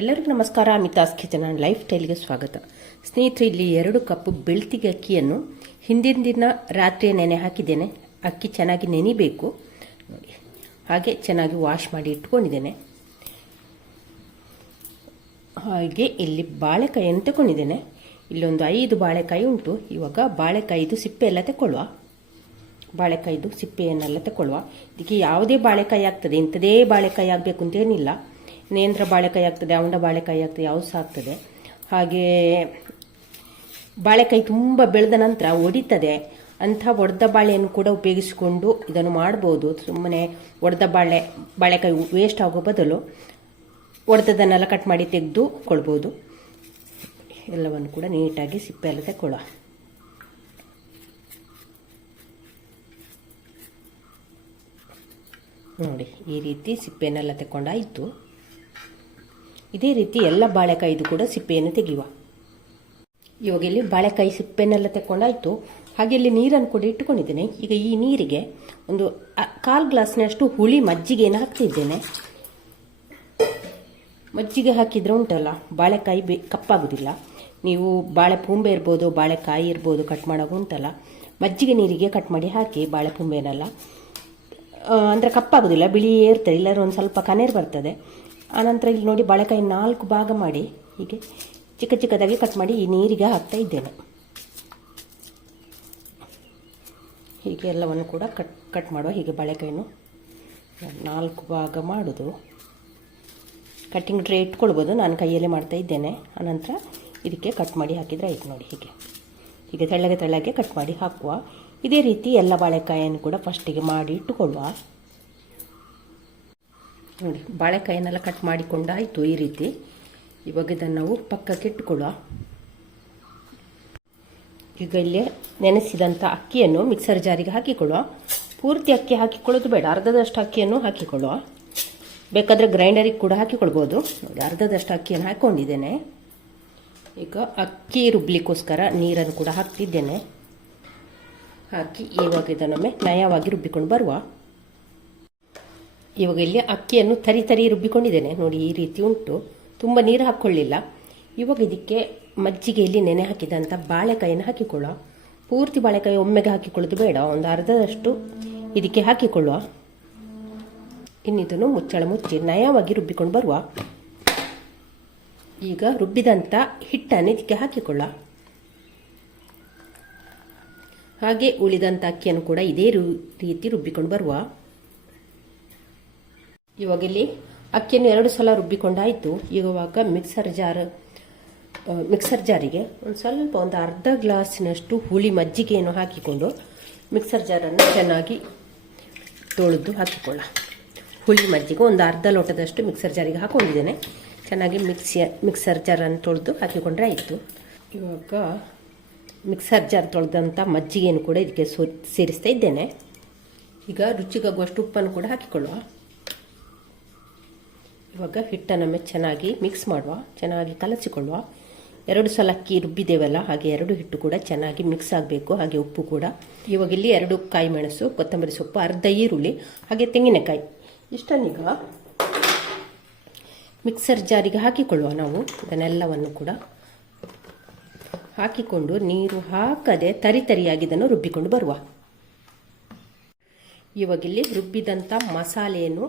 ಎಲ್ಲರಿಗೂ ನಮಸ್ಕಾರ. ಮಿತಾಸ್ kitchen and life ಸ್ಟೈಲ್ಗೆ ಸ್ವಾಗತ. ಸ್ನೇಹಿತರೆ, ಇಲ್ಲಿ 2 ಕಪ್ ಬೆಳ್ತಿಗೆ ಅಕ್ಕಿಯನ್ನು ಹಿಂದಿನ ದಿನ ರಾತ್ರಿ ನೆನೆ ಹಾಕಿದ್ದೇನೆ. ಅಕ್ಕಿ ಚೆನ್ನಾಗಿ ನೆನಿಬೇಕು ನೋಡಿ. ಹಾಗೆ ಚೆನ್ನಾಗಿ ವಾಶ್ ಮಾಡಿ ಇಟ್ಕೊಂಡಿದ್ದೇನೆ. ಹಾಗೆ ಇಲ್ಲಿ ಬಾಳೆಕಾಯಿಯನ್ನು ತಗೊಂಡಿದ್ದೇನೆ. ಇಲ್ಲೊಂದು 5 ಬಾಳೆಕಾಯಿ ಉಂಟು. ಇವಾಗ ಬಾಳೆಕಾಯಿದು ಸಿಪ್ಪೆ ಎಲ್ಲ ತಗೊಳ್ಳುವ. ಬಾಳೆಕಾಯಿದು ಸಿಪ್ಪೆಯನ್ನೆಲ್ಲ ತಗೊಳ್ಳುವ. ಇದಕ್ಕೆ ಯಾವುದೇ ಬಾಳೆಕಾಯಿ ಆಗ್ತದೆ, ಇಂಥದೇ ಬಾಳೆಕಾಯಿ ಆಗಬೇಕು ಅಂತೇನಿಲ್ಲ. ನೇಂದ್ರ ಬಾಳೆಕಾಯಿ ಆಗ್ತದೆ, ಅವಂಡ ಬಾಳೆಕಾಯಿ ಆಗ್ತದೆ, ಯಾವುದು ಸಹ ಆಗ್ತದೆ. ಹಾಗೆ ಬಾಳೆಕಾಯಿ ತುಂಬ ಬೆಳೆದ ನಂತರ ಒಡಿತದೆ. ಅಂಥ ಒಡೆದ ಬಾಳೆಯನ್ನು ಕೂಡ ಉಪಯೋಗಿಸಿಕೊಂಡು ಇದನ್ನು ಮಾಡ್ಬೋದು. ಸುಮ್ಮನೆ ಒಡೆದ ಬಾಳೆಕಾಯಿ ವೇಸ್ಟ್ ಆಗೋ ಬದಲು ಒಡೆದದನ್ನೆಲ್ಲ ಕಟ್ ಮಾಡಿ ತೆಗೆದು ಕೊಳ್ಬೋದು. ಎಲ್ಲವನ್ನು ಕೂಡ ನೀಟಾಗಿ ಸಿಪ್ಪೆ ಎಲ್ಲ ತಗೊಳ್ಳುವ. ನೋಡಿ, ಈ ರೀತಿ ಸಿಪ್ಪೆನೆಲ್ಲ ತಗೊಂಡಾಯಿತು. ಇದೇ ರೀತಿ ಎಲ್ಲ ಬಾಳೆಕಾಯಿದು ಕೂಡ ಸಿಪ್ಪೆಯನ್ನು ತೆಗೆಯುವ. ಇವಾಗ ಇಲ್ಲಿ ಬಾಳೆಕಾಯಿ ಸಿಪ್ಪೆನೆಲ್ಲ ತಗೊಂಡಾಯಿತು. ಹಾಗೆ ಇಲ್ಲಿ ನೀರನ್ನು ಕೂಡ ಇಟ್ಟುಕೊಂಡಿದ್ದೇನೆ. ಈಗ ಈ ನೀರಿಗೆ ಒಂದು 1/4 ಗ್ಲಾಸ್ನಷ್ಟು ಹುಳಿ ಮಜ್ಜಿಗೆಯನ್ನು ಹಾಕ್ತಿದ್ದೇನೆ. ಮಜ್ಜಿಗೆ ಹಾಕಿದರೆ ಉಂಟಲ್ಲ, ಬಾಳೆಕಾಯಿ ಕಪ್ಪಾಗೋದಿಲ್ಲ. ನೀವು ಬಾಳೆ ಪುಂಬೆ ಇರ್ಬೋದು, ಬಾಳೆಕಾಯಿ ಇರ್ಬೋದು, ಕಟ್ ಮಾಡೋದು ಉಂಟಲ್ಲ, ಮಜ್ಜಿಗೆ ನೀರಿಗೆ ಕಟ್ ಮಾಡಿ ಹಾಕಿ ಬಾಳೆ ಪುಂಬೆನೆಲ್ಲ. ಅಂದರೆ ಕಪ್ಪಾಗೋದಿಲ್ಲ, ಬಿಳಿಯೇ ಇರ್ತದೆ. ಇಲ್ಲಾದ್ರೂ ಒಂದು ಸ್ವಲ್ಪ ಕನೇರು ಬರ್ತದೆ. ಆನಂತರ ಇಲ್ಲಿ ನೋಡಿ, ಬಾಳೆಕಾಯಿ 4 ಭಾಗ ಮಾಡಿ ಹೀಗೆ ಚಿಕ್ಕ ಚಿಕ್ಕದಾಗಿ ಕಟ್ ಮಾಡಿ ಈ ನೀರಿಗೆ ಹಾಕ್ತಾ ಇದ್ದೇನೆ. ಹೀಗೆ ಎಲ್ಲವನ್ನು ಕೂಡ ಕಟ್ ಮಾಡುವ. ಹೀಗೆ ಬಾಳೆಕಾಯಿಯನ್ನು 4 ಭಾಗ ಮಾಡೋದು. ಕಟ್ಟಿಂಗ್ ಟ್ರೇ ಇಟ್ಕೊಳ್ಬೋದು, ನಾನು ಕೈಯಲ್ಲೇ ಮಾಡ್ತಾ ಇದ್ದೇನೆ. ಆನಂತರ ಇದಕ್ಕೆ ಕಟ್ ಮಾಡಿ ಹಾಕಿದರೆ ಆಯ್ತು ನೋಡಿ. ಹೀಗೆ ತೆಳ್ಳಗೆ ಕಟ್ ಮಾಡಿ ಹಾಕುವ. ಇದೇ ರೀತಿ ಎಲ್ಲ ಬಾಳೆಕಾಯಿಯನ್ನು ಕೂಡ ಫಸ್ಟಿಗೆ ಮಾಡಿ ಇಟ್ಟುಕೊಳ್ಳುವ. ನೋಡಿ, ಬಾಳೆಕಾಯಿನೆಲ್ಲ ಕಟ್ ಮಾಡಿಕೊಂಡಾಯಿತು ಈ ರೀತಿ. ಇವಾಗ ಇದನ್ನು ನಾವು ಪಕ್ಕಕ್ಕೆ ಇಟ್ಟುಕೊಳ್ಳುವ. ಈಗ ಇಲ್ಲಿ ನೆನೆಸಿದಂಥ ಅಕ್ಕಿಯನ್ನು ಮಿಕ್ಸರ್ ಜಾರಿಗೆ ಹಾಕಿಕೊಳ್ಳುವ. ಪೂರ್ತಿ ಅಕ್ಕಿ ಹಾಕಿಕೊಳ್ಳೋದು ಬೇಡ, ಅರ್ಧದಷ್ಟು ಅಕ್ಕಿಯನ್ನು ಹಾಕಿಕೊಳ್ಳುವ. ಬೇಕಾದರೆ ಗ್ರೈಂಡರಿಗೆ ಕೂಡ ಹಾಕಿಕೊಳ್ಬೋದು. ನೋಡಿ, ಅರ್ಧದಷ್ಟು ಅಕ್ಕಿಯನ್ನು ಹಾಕ್ಕೊಂಡಿದ್ದೇನೆ. ಈಗ ಅಕ್ಕಿ ರುಬ್ಲಿಕ್ಕೋಸ್ಕರ ನೀರನ್ನು ಕೂಡ ಹಾಕ್ತಿದ್ದೇನೆ. ಹಾಕಿ ಇವಾಗ ಇದನ್ನೊಮ್ಮೆ ನಯವಾಗಿ ರುಬ್ಬಿಕೊಂಡು ಬರುವ. ಇವಾಗ ಇಲ್ಲಿ ಅಕ್ಕಿಯನ್ನು ತರಿ ರುಬ್ಬಿಕೊಂಡಿದ್ದೇನೆ. ನೋಡಿ, ಈ ರೀತಿ ಉಂಟು. ತುಂಬ ನೀರು ಹಾಕ್ಕೊಳ್ಳಿಲ್ಲ. ಇವಾಗ ಇದಕ್ಕೆ ಮಜ್ಜಿಗೆಯಲ್ಲಿ ನೆನೆ ಹಾಕಿದಂಥ ಬಾಳೆಕಾಯಿಯನ್ನು ಹಾಕಿಕೊಳ್ಳುವ. ಪೂರ್ತಿ ಬಾಳೆಕಾಯಿ ಒಮ್ಮೆಗೆ ಹಾಕಿಕೊಳ್ಳೋದು ಬೇಡ, ಒಂದು ಅರ್ಧದಷ್ಟು ಇದಕ್ಕೆ ಹಾಕಿಕೊಳ್ಳುವ. ಇನ್ನಿದನ್ನು ಮುಚ್ಚಳ ಮುಚ್ಚಿ ನಯವಾಗಿ ರುಬ್ಬಿಕೊಂಡು ಬರುವ. ಈಗ ರುಬ್ಬಿದಂಥ ಹಿಟ್ಟನ್ನು ಇದಕ್ಕೆ ಹಾಕಿಕೊಳ್ಳ. ಹಾಗೆ ಉಳಿದಂಥ ಅಕ್ಕಿಯನ್ನು ಕೂಡ ಇದೇ ರೀತಿ ರುಬ್ಬಿಕೊಂಡು ಬರುವ. ಇವಾಗ ಇಲ್ಲಿ ಅಕ್ಕಿಯನ್ನು 2 ಸಲ ರುಬ್ಬಿಕೊಂಡಾಯಿತು. ಇವಾಗ ಮಿಕ್ಸರ್ ಜಾರಿಗೆ ಒಂದು ಅರ್ಧ ಗ್ಲಾಸಿನಷ್ಟು ಹುಳಿ ಮಜ್ಜಿಗೆಯನ್ನು ಹಾಕಿಕೊಂಡು ಮಿಕ್ಸರ್ ಜಾರನ್ನು ಚೆನ್ನಾಗಿ ತೊಳೆದು ಹಾಕಿಕೊಳ್ಳ. ಹುಳಿ ಮಜ್ಜಿಗೆ ಒಂದು ಅರ್ಧ ಲೋಟದಷ್ಟು ಮಿಕ್ಸರ್ ಜಾರಿಗೆ ಹಾಕೊಂಡಿದ್ದೇನೆ. ಚೆನ್ನಾಗಿ ಮಿಕ್ಸರ್ ಜಾರನ್ನು ತೊಳೆದು ಹಾಕಿಕೊಂಡ್ರೆ ಆಯಿತು. ಇವಾಗ ಮಿಕ್ಸರ್ ಜಾರ್ ತೊಳೆದಂಥ ಮಜ್ಜಿಗೆಯನ್ನು ಕೂಡ ಇದಕ್ಕೆ ಸೇರಿಸ್ತಾ ಇದ್ದೇನೆ. ಈಗ ರುಚಿಗಾಗುವಷ್ಟು ಉಪ್ಪನ್ನು ಕೂಡ ಹಾಕಿಕೊಳ್ಳುವ. ಇವಾಗ ಹಿಟ್ಟನ್ನು ಚೆನ್ನಾಗಿ ಮಿಕ್ಸ್ ಮಾಡುವ, ಚೆನ್ನಾಗಿ ಕಲಸಿಕೊಳ್ಳುವ. 2 ಸಲ ಅಕ್ಕಿ ರುಬ್ಬಿದ್ದೇವಲ್ಲ, ಹಾಗೆ 2 ಹಿಟ್ಟು ಕೂಡ ಚೆನ್ನಾಗಿ ಮಿಕ್ಸ್ ಆಗಬೇಕು. ಹಾಗೆ ಉಪ್ಪು ಕೂಡ. ಇವಾಗ ಇಲ್ಲಿ 2 ಕಾಯಿ ಮೆಣಸು, ಕೊತ್ತಂಬರಿ ಸೊಪ್ಪು, ಅರ್ಧ ಈರುಳ್ಳಿ, ಹಾಗೆ ತೆಂಗಿನಕಾಯಿ ಇಷ್ಟನ್ನೀಗ ಮಿಕ್ಸರ್ ಜಾರಿಗೆ ಹಾಕಿಕೊಳ್ಳುವ. ನಾವು ಇದನ್ನೆಲ್ಲವನ್ನು ಕೂಡ ಹಾಕಿಕೊಂಡು ನೀರು ಹಾಕದೆ ತರಿಯಾಗಿ ಇದನ್ನು ರುಬ್ಬಿಕೊಂಡು ಬರುವ. ಇವಾಗ ಇಲ್ಲಿ ರುಬ್ಬಿದಂಥ ಮಸಾಲೆಯನ್ನು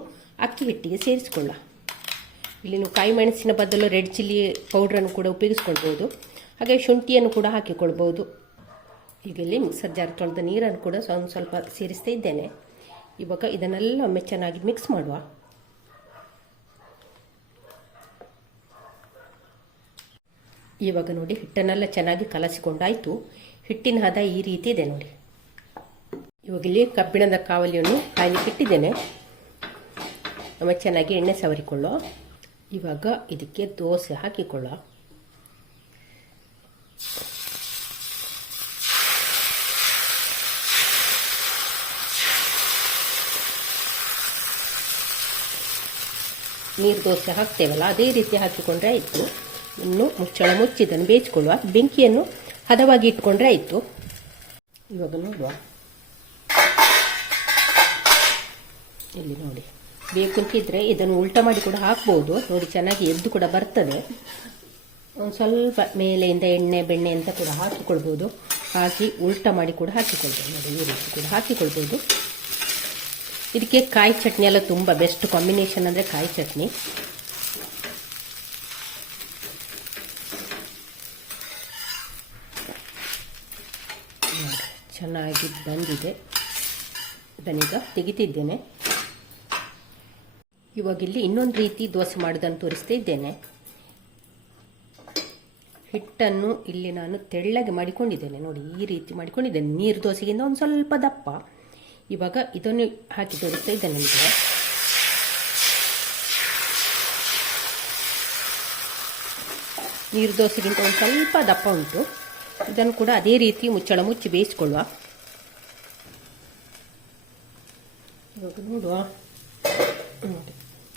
ಅಕ್ಕಿ ಹಿಟ್ಟಿಗೆ ಸೇರಿಸಿಕೊಳ್ಳ. ಇಲ್ಲಿ ನೀವು ಕಾಯಿ ಮೆಣಸಿನ ಬದಲು ರೆಡ್ ಚಿಲ್ಲಿ ಪೌಡ್ರನ್ನು ಕೂಡ ಉಪಯೋಗಿಸ್ಕೊಳ್ಬೋದು. ಹಾಗೆ ಶುಂಠಿಯನ್ನು ಕೂಡ ಹಾಕಿಕೊಳ್ಬೋದು. ಈಗ ಇಲ್ಲಿ ಮಿಕ್ಸರ್ ಜಾರ್ ತೊಳೆದ ನೀರನ್ನು ಕೂಡ ಸ್ವಲ್ಪ ಸೇರಿಸ್ತಾ ಇದ್ದೇನೆ. ಇವಾಗ ಇದನ್ನೆಲ್ಲ ಒಮ್ಮೆ ಚೆನ್ನಾಗಿ ಮಿಕ್ಸ್ ಮಾಡುವ. ಇವಾಗ ನೋಡಿ, ಹಿಟ್ಟನ್ನೆಲ್ಲ ಚೆನ್ನಾಗಿ ಕಲಸಿಕೊಂಡಾಯಿತು. ಹಿಟ್ಟಿನ ಹದ ಈ ರೀತಿ ಇದೆ ನೋಡಿ. ಇವಾಗ ಇಲ್ಲಿ ಕಬ್ಬಿಣದ ಕಾವಲಿಯನ್ನು ಕಾಯಲಿಕ್ಕೆ ಇಟ್ಟಿದ್ದೇನೆ. ಒಮ್ಮೆ ಚೆನ್ನಾಗಿ ಎಣ್ಣೆ ಸವರಿಕೊಳ್ಳೋ. ಇವಾಗ ಇದಕ್ಕೆ ದೋಸೆ ಹಾಕಿಕೊಳ್ಳ. ನೀರು ದೋಸೆ ಹಾಕ್ತೇವಲ್ಲ, ಅದೇ ರೀತಿ ಹಾಕಿಕೊಂಡ್ರೆ ಆಯಿತು. ಇನ್ನು ಮುಚ್ಚಳ ಮುಚ್ಚಿ ಇದನ್ನು ಬೇಯಿಸಿಕೊಳ್ಳುವ. ಬೆಂಕಿಯನ್ನು ಹದವಾಗಿ ಇಟ್ಕೊಂಡ್ರೆ ಆಯಿತು. ಇವಾಗ ನೋಡುವ, ಇಲ್ಲಿ ನೋಡಿ ಬೇಕು ಅಂತಿದ್ರೆ ಇದನ್ನು ಉಲ್ಟಾ ಮಾಡಿ ಕೂಡ ಹಾಕ್ಬೋದು. ನೋಡಿ ಚೆನ್ನಾಗಿ ಎದ್ದು ಕೂಡ ಬರ್ತದೆ. ಒಂದು ಸ್ವಲ್ಪ ಮೇಲೆಯಿಂದ ಎಣ್ಣೆ ಬೆಣ್ಣೆ ಅಂತ ಕೂಡ ಹಾಕಿಕೊಳ್ಬೋದು. ಹಾಕಿ ಉಲ್ಟಾ ಮಾಡಿ ಕೂಡ ಹಾಕಿಕೊಳ್ಬೋದು. ನೋಡಿ ಈ ರೀತಿ ಕೂಡ ಹಾಕಿಕೊಳ್ಬೋದು. ಇದಕ್ಕೆ ಕಾಯಿ ಚಟ್ನಿ ಎಲ್ಲ ತುಂಬ ಬೆಸ್ಟ್ ಕಾಂಬಿನೇಷನ್ ಅಂದರೆ ಕಾಯಿ ಚಟ್ನಿ. ಚೆನ್ನಾಗಿ ಬಂದಿದೆ. ಇದನ್ನೀಗ ತೆಗಿತಿದ್ದೇನೆ. ಇವಾಗ ಇಲ್ಲಿ ಇನ್ನೊಂದು ರೀತಿ ದೋಸೆ ಮಾಡೋದನ್ನು ತೋರಿಸ್ತಾ ಇದ್ದೇನೆ. ಹಿಟ್ಟನ್ನು ಇಲ್ಲಿ ನಾನು ತೆಳ್ಳಗೆ ಮಾಡಿಕೊಂಡಿದ್ದೇನೆ. ನೋಡಿ ಈ ರೀತಿ ಮಾಡಿಕೊಂಡಿದ್ದೇನೆ. ನೀರು ದೋಸೆಗಿಂತ ಒಂದು ಸ್ವಲ್ಪ ದಪ್ಪ. ಇವಾಗ ಇದನ್ನು ಹಾಕಿ ತೋರಿಸ್ತಾ ಇದ್ದೇನೆ ನಿಮಗೆ. ನೀರು ದೋಸೆಗಿಂತ ಒಂದು ಸ್ವಲ್ಪ ದಪ್ಪ ಉಂಟು. ಇದನ್ನು ಕೂಡ ಅದೇ ರೀತಿ ಮುಚ್ಚಳ ಮುಚ್ಚಿ ಬೇಯಿಸ್ಕೊಳ್ಳುವ. ಇವಾಗ ನೋಡುವ. ನೋಡಿ,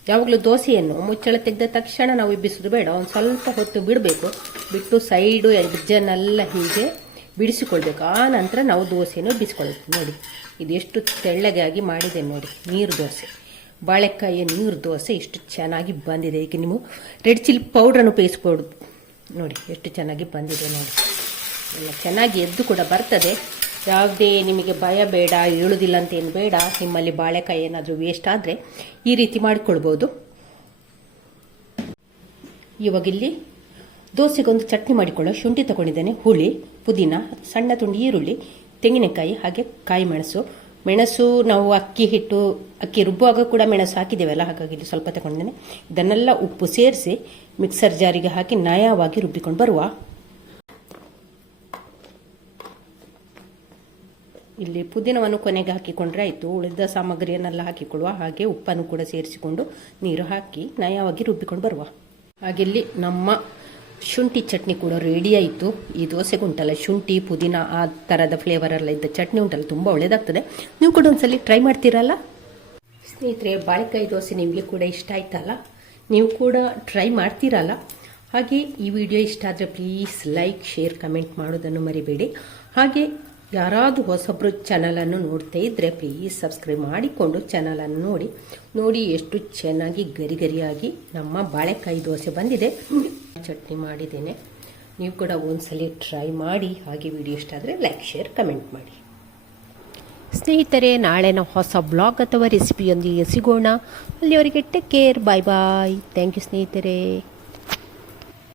ಯಾವಾಗಲೂ ದೋಸೆಯನ್ನು ಮುಚ್ಚಳ ತೆಗೆದ ತಕ್ಷಣ ನಾವು ಎಬ್ಬಿಸೋದು ಬೇಡ. ಒಂದು ಸ್ವಲ್ಪ ಹೊತ್ತು ಬಿಡಬೇಕು. ಬಿಟ್ಟು ಸೈಡು ಎಡ್ಜನ್ನೆಲ್ಲ ಹೀಗೆ ಬಿಡಿಸಿಕೊಳ್ಬೇಕು. ಆ ನಂತರ ನಾವು ದೋಸೆಯನ್ನು ಎಬ್ಬಿಸ್ಕೊಳ್ಬೇಕು. ನೋಡಿ ಇದು ಎಷ್ಟು ತೆಳ್ಳಗಾಗಿ ಮಾಡಿದೆ ನೋಡಿ. ನೀರು ದೋಸೆ, ಬಾಳೆಕಾಯಿಯ ನೀರು ದೋಸೆ ಇಷ್ಟು ಚೆನ್ನಾಗಿ ಬಂದಿದೆ. ಈಗ ನೀವು ರೆಡ್ ಚಿಲ್ಲಿ ಪೌಡ್ರನ್ನು ಬೇಯಿಸ್ಕೊಡು. ನೋಡಿ ಎಷ್ಟು ಚೆನ್ನಾಗಿ ಬಂದಿದೆ. ನೋಡಿ ಎಲ್ಲ ಚೆನ್ನಾಗಿ ಎದ್ದು ಕೂಡ ಬರ್ತದೆ. ಯಾವುದೇ ನಿಮಗೆ ಭಯ ಬೇಡ, ಇಳುವುದಿಲ್ಲ ಅಂತ ಏನು ಬೇಡ. ನಿಮ್ಮಲ್ಲಿ ಬಾಳೆಕಾಯಿ ಏನಾದರೂ ವೇಸ್ಟ್ ಆದರೆ ಈ ರೀತಿ ಮಾಡಿಕೊಳ್ಬೋದು. ಇವಾಗ ಇಲ್ಲಿ ದೋಸೆಗೊಂದು ಚಟ್ನಿ ಮಾಡಿಕೊಳ್ಳೋ ಶುಂಠಿ ತಗೊಂಡಿದ್ದೇನೆ, ಹುಳಿ, ಪುದೀನ, ಸಣ್ಣ ತುಂಡು ಈರುಳ್ಳಿ, ತೆಂಗಿನಕಾಯಿ, ಹಾಗೆ ಕಾಯಿ ಮೆಣಸು ನಾವು ಅಕ್ಕಿ ರುಬ್ಬುವಾಗ ಕೂಡ ಮೆಣಸು ಹಾಕಿದ್ದೇವಲ್ಲ, ಹಾಗಾಗಿ ಇಲ್ಲಿ ಸ್ವಲ್ಪ ತಗೊಂಡಿದ್ದೇನೆ. ಇದನ್ನೆಲ್ಲ ಉಪ್ಪು ಸೇರಿಸಿ ಮಿಕ್ಸರ್ ಜಾರಿಗೆ ಹಾಕಿ ನಯವಾಗಿ ರುಬ್ಬಿಕೊಂಡು ಬರುವ. ಇಲ್ಲಿ ಪುದೀನವನ್ನು ಕೊನೆಗೆ ಹಾಕಿಕೊಂಡ್ರೆ ಆಯಿತು. ಉಳಿದ ಸಾಮಗ್ರಿಯನ್ನೆಲ್ಲ ಹಾಕಿಕೊಳ್ಳುವ. ಹಾಗೆ ಉಪ್ಪನ್ನು ಕೂಡ ಸೇರಿಸಿಕೊಂಡು ನೀರು ಹಾಕಿ ನಯವಾಗಿ ರುಬ್ಬಿಕೊಂಡು ಬರುವ. ಹಾಗೆ ಇಲ್ಲಿ ನಮ್ಮ ಶುಂಠಿ ಚಟ್ನಿ ಕೂಡ ರೆಡಿ ಆಯಿತು. ಈ ದೋಸೆಗೆ ಉಂಟಲ್ಲ ಶುಂಠಿ ಪುದೀನ ಆ ಥರದ ಫ್ಲೇವರ್ ಎಲ್ಲ ಇದ್ದ ಚಟ್ನಿ ಉಂಟಲ್ಲ, ತುಂಬ ಒಳ್ಳೆಯದಾಗ್ತದೆ. ನೀವು ಕೂಡ ಒಂದ್ಸಲಿ ಟ್ರೈ ಮಾಡ್ತೀರಲ್ಲ ಸ್ನೇಹಿತರೆ. ಬಾಳೆಕಾಯಿ ದೋಸೆ ನಿಮಗೆ ಕೂಡ ಇಷ್ಟ ಆಯ್ತಲ್ಲ, ನೀವು ಕೂಡ ಟ್ರೈ ಮಾಡ್ತೀರಲ್ಲ. ಹಾಗೆ ಈ ವಿಡಿಯೋ ಇಷ್ಟ ಆದರೆ ಪ್ಲೀಸ್ ಲೈಕ್, ಶೇರ್, ಕಮೆಂಟ್ ಮಾಡೋದನ್ನು ಮರಿಬೇಡಿ. ಹಾಗೆ ಯಾರಾದರೂ ಹೊಸಬ್ರು ಚಾನಲನ್ನು ನೋಡ್ತಾ ಇದ್ದರೆ ಪ್ಲೀಸ್ ಸಬ್ಸ್ಕ್ರೈಬ್ ಮಾಡಿಕೊಂಡು ಚಾನಲನ್ನು ನೋಡಿ ಎಷ್ಟು ಚೆನ್ನಾಗಿ ಗರಿಗರಿಯಾಗಿ ನಮ್ಮ ಬಾಳೆಕಾಯಿ ದೋಸೆ ಬಂದಿದೆ. ಚಟ್ನಿ ಮಾಡಿದ್ದೇನೆ. ನೀವು ಕೂಡ ಒಂದ್ಸಲಿ ಟ್ರೈ ಮಾಡಿ. ಹಾಗೆ ವಿಡಿಯೋ ಇಷ್ಟ ಆದರೆ ಲೈಕ್, ಶೇರ್, ಕಮೆಂಟ್ ಮಾಡಿ. ಸ್ನೇಹಿತರೆ, ನಾಳೆ ನಾವು ಹೊಸ ಬ್ಲಾಗ್ ಅಥವಾ ರೆಸಿಪಿಯೊಂದಿಗೆ ಸಿಗೋಣ. ಅಲ್ಲಿವರೆಗೆ take care. Bye bye. Thank you ಸ್ನೇಹಿತರೆ.